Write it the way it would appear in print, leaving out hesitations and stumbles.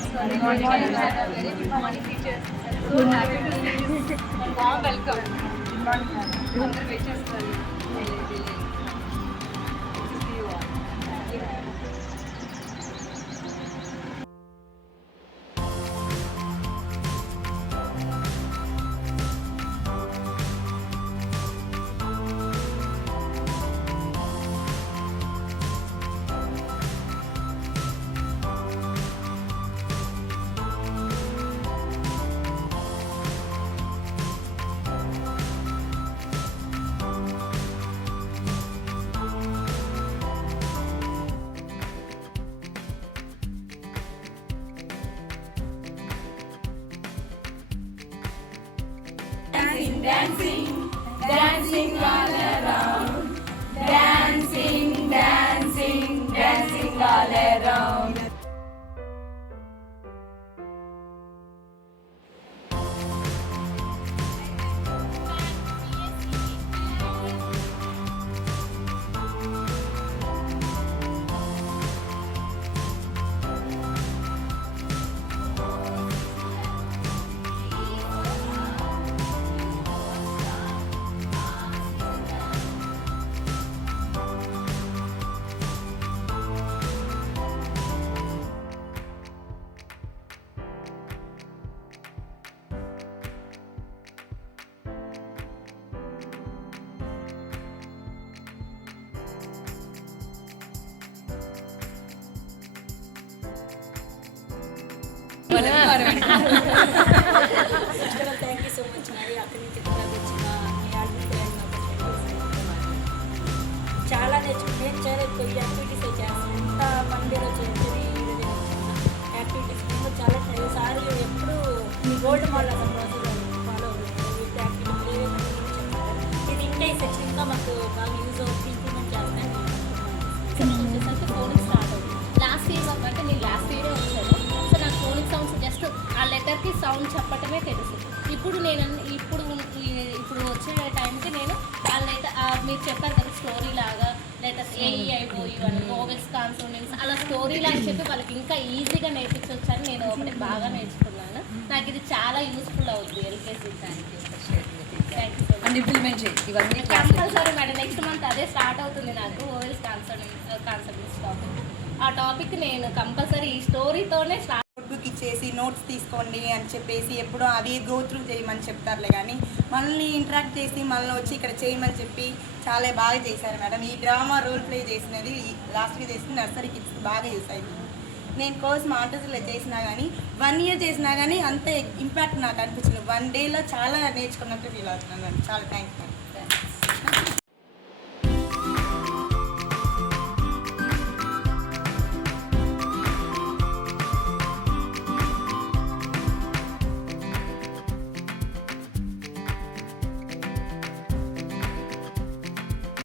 Very good morning, teachers. So happy to see this warm welcome. Good morning, ma'am. Under teachers, see you all. Thank you. Dancing, dancing all around. Dancing, dancing, dancing all around. Thank you so much మరి అక్కడి నుంచి కూడా వచ్చిన మీ చాలా నేర్చుకుని చాలా ఎక్కువ activities చేస్తాను. ఎంత మందిలో చేసేది యాక్టివిటీస్ నేను చాలా సార్లు ఎప్పుడు మీ గోల్డ్ మోడల్ అసలు రోజులు ఫాలో అవుతుంది యాక్టివిటీ చెప్పారు. ఇది ఇంకా ఈ సెక్షన్ ఇంకా మాకు బాగా యూజ్ అవుతుంది, ఇంప్లిమెంట్ చేస్తాను. వచ్చేసరికి ఫోనిక్ స్టార్ట్ అవుతుంది. లాస్ట్ ఇయర్ అంటే నేను లాస్ట్ ఇయరే వచ్చాను. సో నాకు ఫోనిక్ సౌండ్స్ జస్ట్ ఆ లెటర్కి సౌండ్ చెప్పటమే తెలుసు. ఇప్పుడు ఇప్పుడు వచ్చే టైంకి నేను ఆ లెటర్ మీరు చెప్పారు కదా స్టోరీ లాగా లెటర్స్ ఏఈఐఓయు అని వోవెల్స్ కాన్సోనెంట్స్ అలా స్టోరీ లాగా చెప్పి వాళ్ళకి ఇంకా ఈజీగా నేర్పించవచ్చని నేను ఒకటి బాగా నేర్చుకున్నాను. నాకు ఇది చాలా యూస్ఫుల్ అవుతుంది LKG. Thank you so much. Implement చేయి ఇవన్నీ కంపల్సరీ మేడం. నెక్స్ట్ మంత్ అదే స్టార్ట్ అవుతుంది నాకు వోవెల్స్ కాన్సోనెంట్స్ టాపిక్. ఆ టాపిక్ నేను కంపల్సరీ ఈ స్టోరీతోనే స్టార్ట్. నోట్బుక్ ఇచ్చేసి నోట్స్ తీసుకోండి అని చెప్పేసి ఎప్పుడో అవి గో త్రూ చేయమని చెప్తారులే, కానీ మళ్ళీ ఇంటరాక్ట్ చేసి మళ్ళీ వచ్చి ఇక్కడ చేయమని చెప్పి చాలా బాగా చేశారు మేడం. ఈ డ్రామా రోల్ ప్లే చేసినది లాస్ట్గా చేసి నర్సరీ కిడ్స్కి బాగా యూస్ అయింది. నేను కోర్స్ మాంటెసరీలో చేసినా కానీ 1 year చేసినా కానీ అంత ఇంపాక్ట్ నాకు అనిపించింది. 1 dayలో చాలా నేర్చుకున్నట్టు ఫీల్ అవుతున్నాను మేడం. చాలా థ్యాంక్స్ మేడం.